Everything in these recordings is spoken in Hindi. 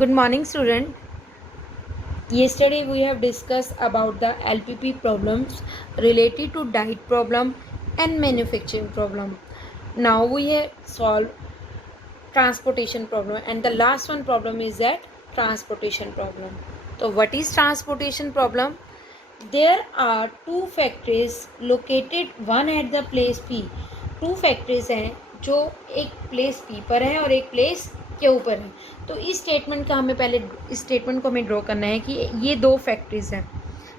Good morning, student. Yesterday we have discussed about the LPP problems related to diet problem and manufacturing problem. Now we have solved transportation problem, and the last one problem is that transportation problem. So what is transportation problem? There are two factories located, one at the place P. two factories हैं जो एक प्लेस P पर है और एक प्लेस Q पर है. तो इस स्टेटमेंट का हमें पहले इस स्टेटमेंट को हमें ड्रॉ करना है कि ये दो फैक्ट्रीज हैं.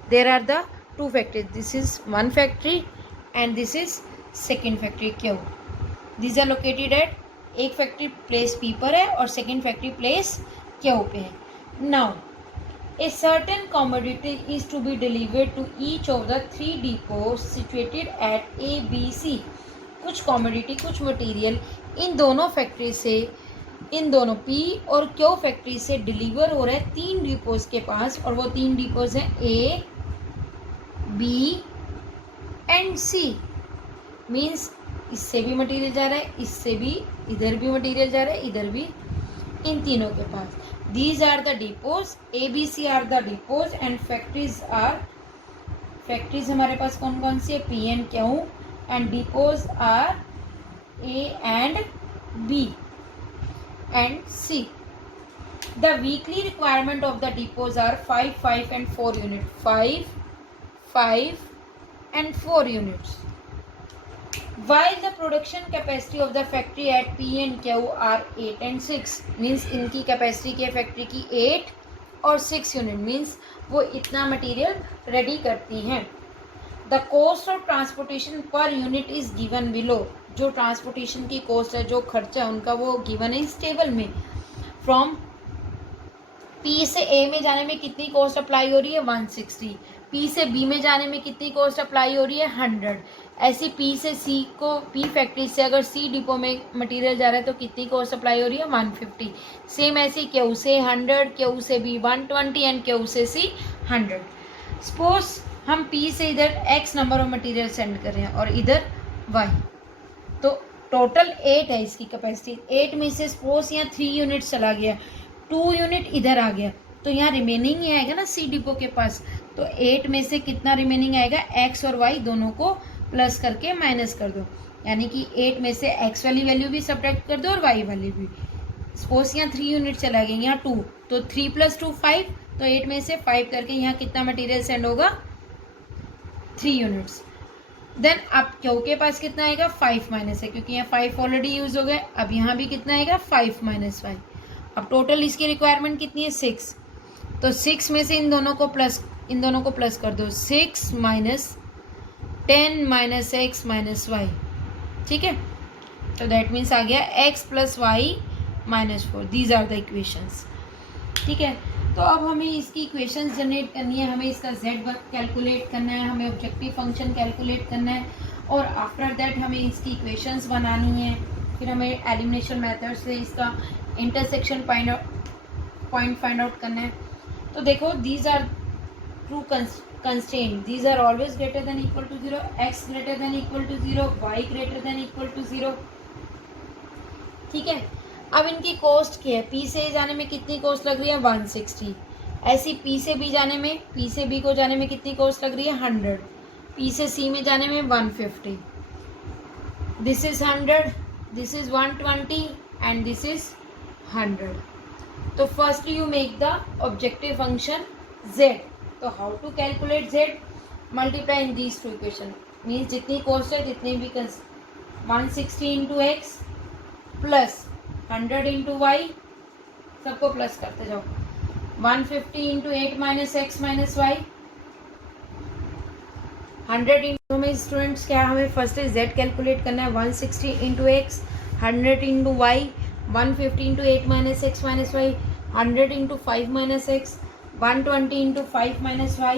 There are the two factories. This is one factory and this is second factory Q. This are located at, एक फैक्ट्री प्लेस P पर है और सेकेंड फैक्ट्री प्लेस Q पे है. Now a certain commodity is to be delivered to each of the three depots situated at A, B, C. कुछ कॉमोडिटी, कुछ मटेरियल इन दोनों फैक्ट्री से, इन दोनों P और Q फैक्ट्री से डिलीवर हो रहा है तीन डिपोज के पास, और वो तीन डिपोज हैं A, B and C. Means इससे भी मटेरियल जा रहा है, इससे भी, इधर भी मटेरियल जा रहा है, इधर भी, इन तीनों के पास. These are the depots. A, B, C are the depots and factories are, factories हमारे पास कौन कौन सी है? P and Q, and depots are A and B and C. The weekly requirement of the depots are 5, 5 and 4 units. 5, 5 and 4 units. While the production capacity of the factory at P and Q are 8 and 6, means इनकी कैपेसिटी की फैक्ट्री की 8 और 6 यूनिट, मीन्स वो इतना मटेरियल रेडी करती हैं. The cost of transportation per unit is given below. जो ट्रांसपोर्टेशन की कॉस्ट है, जो खर्चा उनका, वो गिवन है इस टेबल में. फ्रॉम P से A में जाने में कितनी कॉस्ट अप्लाई हो रही है? 160. P से B में जाने में कितनी कॉस्ट अप्लाई हो रही है? 100. ऐसी P से C को, P फैक्ट्री से अगर C डिपो में मटेरियल जा रहा है तो कितनी कॉस्ट अप्लाई हो रही है? 150. सेम ऐसी Q से 100, Q से B 120 एंड Q से C 100. सपोज हम P से इधर X number of material send कर रहे हैं और इधर Y, तो टोटल 8 है इसकी कैपेसिटी. 8 में से सपोज यहाँ 3 यूनिट चला गया, 2 यूनिट इधर आ गया, तो यहाँ रिमेनिंग ही आएगा ना C डिपो के पास. तो 8 में से कितना रिमेनिंग आएगा? X और Y दोनों को प्लस करके माइनस कर दो, यानी कि 8 में से X वाली वैल्यू भी सब्ट्रैक्ट कर दो और Y वाली भी. सपोज यहाँ 3 यूनिट चला गया, यहाँ 2, तो 3 + 2 5, तो 8 में से 5 करके यहाँ कितना मटेरियल सेंड होगा? 3 यूनिट्स. देन अब Q के पास कितना आएगा? 5 माइनस है, क्योंकि यहाँ 5 ऑलरेडी यूज हो गए. अब यहाँ भी कितना आएगा? 5 - 5. अब टोटल इसकी रिक्वायरमेंट कितनी है? 6. तो 6 में से इन दोनों को प्लस कर दो. 6 - 10 - X - Y. ठीक है, तो दैट मीन्स आ गया X + Y - 4. These are the equations. ठीक है, तो अब हमें इसकी इक्वेशंस जनरेट करनी है, हमें इसका Z कैलकुलेट करना है, हमें ऑब्जेक्टिव फंक्शन कैलकुलेट करना है, और आफ्टर दैट हमें इसकी इक्वेशंस बनानी है. फिर हमें एलिमिनेशन मेथड से इसका इंटरसेक्शन पॉइंट फाइंड आउट करना है. तो देखो, these are true constraint. These are always greater than equal to 0, X greater than equal to 0, Y greater than equal to 0. ठीक है, अब इनकी कॉस्ट क्या है? P से जाने में कितनी कॉस्ट लग रही है? 160. ऐसी P से B जाने में, P से B को जाने में कितनी कॉस्ट लग रही है? 100. P से C में जाने में 150. This is 100, this is 120 and this is 100. तो first you make the objective function Z. तो how to calculate Z? Multiply in these two equation. Means जितनी कॉस्ट है जितने भी 160 into X plus 100 into Y, सबको प्लस करते जाओ. 150 इंटू 8 - X - Y, 100 इंटू, हमें स्टूडेंट्स क्या, हमें फर्स्ट Z कैलकुलेट करना है. 160 into X, 100 into Y, 150 into 8 - X - Y, 100 into 5 - X, 120 into 5 minus y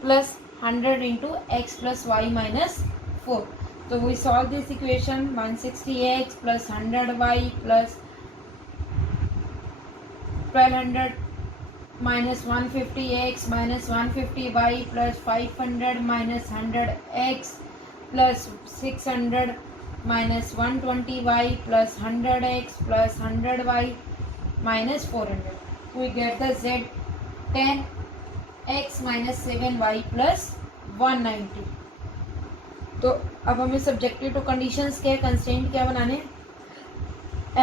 plus 100 into x plus y minus 4. So we solve this equation. 160x plus 100y plus 1200 minus 150x minus 150y plus 500 minus 100x plus 600 minus 120y plus 100x plus 100y minus 400. we get the z 10 x minus 7y plus 190. तो अब हमें सब्जेक्टिव टू कंडीशंस क्या है, कंस्ट्रेंट क्या बनाने,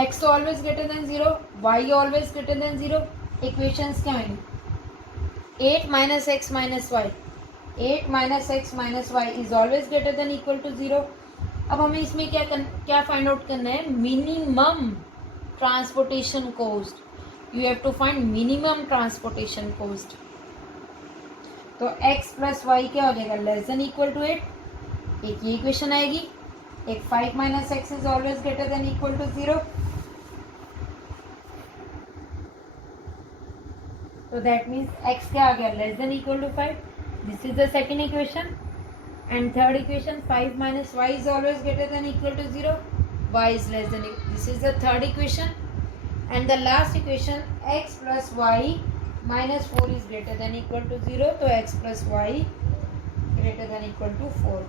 x तो always greater then 0, y always greater then 0. Equations क्या आएंगे, 8 minus x minus y, 8 minus x minus y is always greater than equal to 0. अब हमें इसमें क्या फाइंड आउट करना है, minimum transportation cost. You have to find minimum transportation cost. तो x प्लस वाई क्या हो जाएगा, लेस देन इक्वल टू 8. एक ये इक्वेशन आएगी, एक 5 minus X is always greater than equal to 0. तो दैट मीन्स x क्या आ गया, less than equal to 5. This is the second equation. And third equation, 5 minus Y is always greater than equal to 0, y is less than, this is the third equation. And the last equation, x plus y minus 4 is greater than equal to 0. So x plus y greater than equal to 4.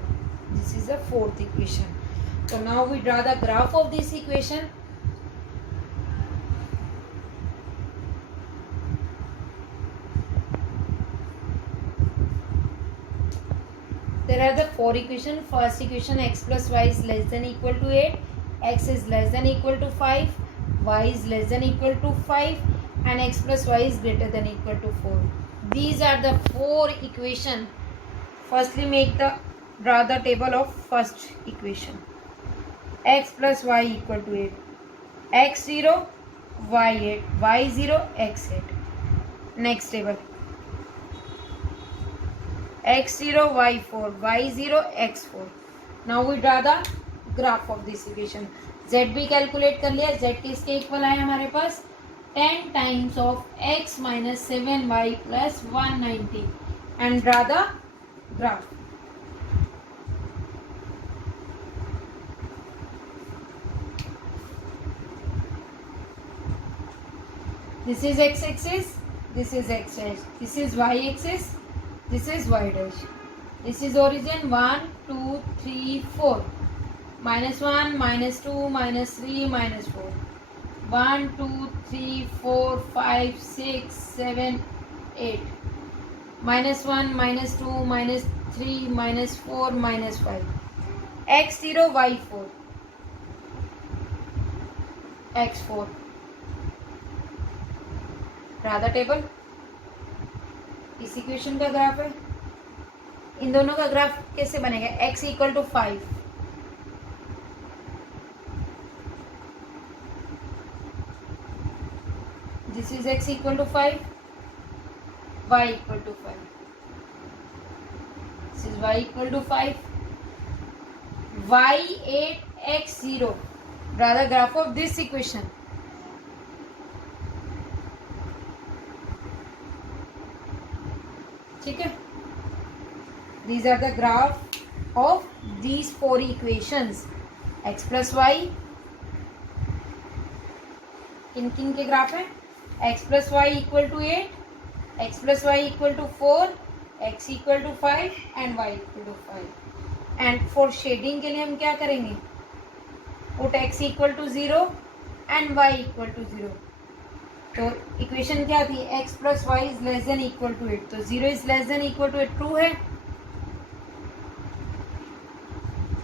This is the fourth equation. So now we draw the graph of this equation. There are the four equations. First equation, x plus y is less than equal to 8, x is less than equal to 5, y is less than equal to 5, and x plus y is greater than equal to 4. These are the four equations. Firstly, draw the table of first equation. X plus y equal to 8, x 0, y 8, y 0, x 8. Next table, x 0, y 4, y 0, x 4. Now we draw the graph of this equation. z भी कैलकुलेट कर लिया, z किसके इक्वल आया हमारे पास, 10 times of x minus 7y plus 190. And draw the graph. This is x axis, this is x dash, this is y axis, this is y dash. This is origin 1, 2, 3, 4. Minus 1, minus 2, minus 3, minus 4. 1, 2, 3, 4, 5, 6, 7, 8. Minus 1, minus 2, minus 3, minus 4, minus 5. x 0, y 4. x 4. Draw the table. इस इक्वेशन का ग्राफ है, इन दोनों का ग्राफ कैसे बनेगा, x equal to 5, this is x equal to 5, y equal to 5, this is y equal to 5, y 8, x 0. Draw the graph of this equation. ठीक है, these are the graph of these four equations. x plus y, किन किन के ग्राफ है, x plus y equal to 8, x plus y equal to 4, x equal to 5 and y equal to 5. And for shading के लिए हम क्या करेंगे, put x equal to 0 and y equal to 0. तो इक्वेशन क्या थी, x plus Y is less than equal to 8. तो 0 is less than equal to 8 true है,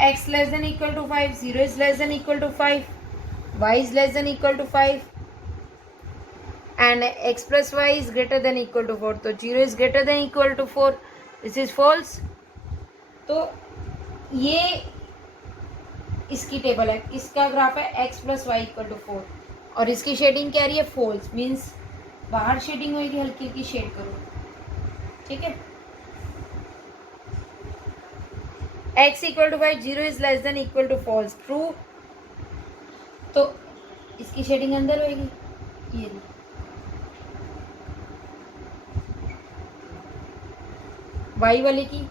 x less than equal to 5, 0 is less than equal to 5, y is less than equal to 5 and x plus Y is greater than equal to 4. तो 0 is greater than equal to 4. This is false. तो ये इसकी टेबल है, इसका ग्राफ है x plus Y equal to 4 और इसकी शेडिंग क्या रही है, फॉल्स. मीन्स बाहर शेडिंग होगी, हल्की हल्की शेड करो. ठीक है, x equal to 5, 0 is less than equal to false, true. तो इसकी शेडिंग अंदर होगी, ये y वाले की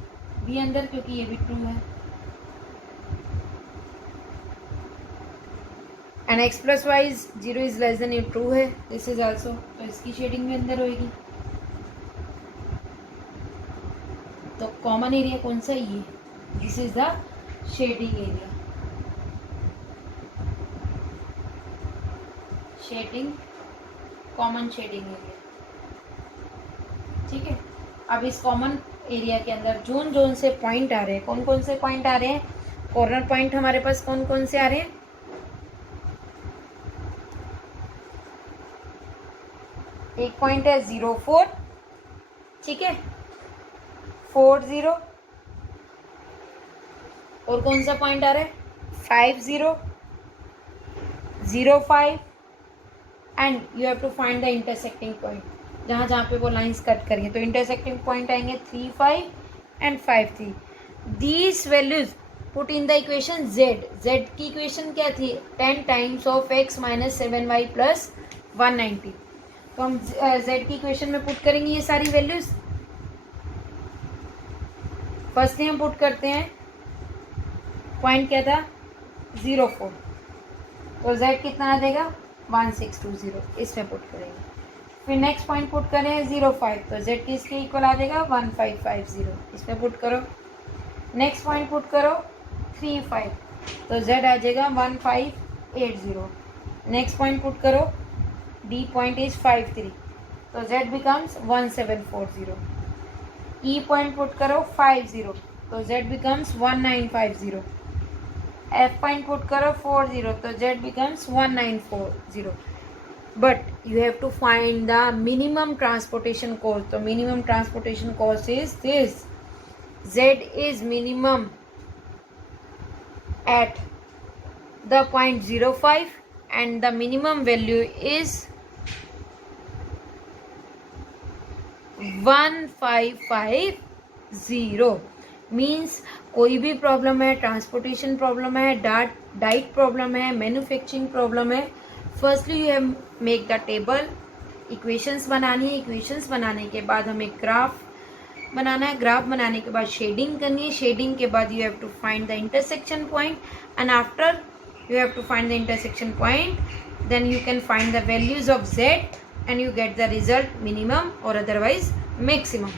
भी अंदर, क्योंकि ये भी ट्रू है. And x plus Y is 0 is less than, ये ट्रू है. दिस इज ऑल्सो, तो इसकी शेडिंग भी अंदर होगी. तो कॉमन एरिया कौन सा, ये, this is the shading area. Shading common shading area, ठीक है। अब इस कॉमन एरिया के अंदर जोन जोन से पॉइंट आ रहे हैं, कौन कौन से पॉइंट आ रहे हैं, कॉर्नर पॉइंट हमारे पास कौन कौन से आ रहे हैं, एक पॉइंट है 0 4, ठीक है, 4 0, और कौन सा पॉइंट आ रहा है 5 0 0 5, and you have to find the intersecting point, जहाँ जहाँ पे वो लाइंस कट करेंगे तो इंटरसेक्टिंग पॉइंट आएंगे 3 5 and 5 3। These values put in the equation z। z की इक्वेशन क्या थी, 10 times of x minus 7y plus 190। तो हम z की इक्वेशन में पुट करेंगे ये सारी वैल्यूज। फर्स्टली हम पुट करते हैं, पॉइंट क्या था 0 4, तो z कितना आ जाएगा 1620, इसमें पुट करेंगे। फिर नेक्स्ट पॉइंट पुट करें 0 5, तो z किसके इक्वल आ जाएगा 1550, इसमें पुट करो। नेक्स्ट पॉइंट पुट करो 3 5, तो z आ जाएगा 1580। नेक्स्ट पॉइंट पुट करो, d पॉइंट इज 5 3, तो z becomes 1740। e point put करो 5 0, तो z becomes 1950। f point put करो 4 0, तो z becomes 1940। But you have to find the minimum transportation cost. तो minimum transportation cost is this, z is minimum at the point 05 and the minimum value is 1550। Means कोई भी प्रॉब्लम है, ट्रांसपोर्टेशन प्रॉब्लम है, डाइट प्रॉब्लम है, मैन्युफैक्चरिंग प्रॉब्लम है, firstly you have make the table, equations बनानी है, इक्वेशंस बनाने के बाद हमें ग्राफ बनाना है, ग्राफ बनाने के बाद शेडिंग करनी है, शेडिंग के बाद you have to find the intersection point, and after you have to find the intersection point, then you can find the values of z and you get the result minimum or otherwise maximum.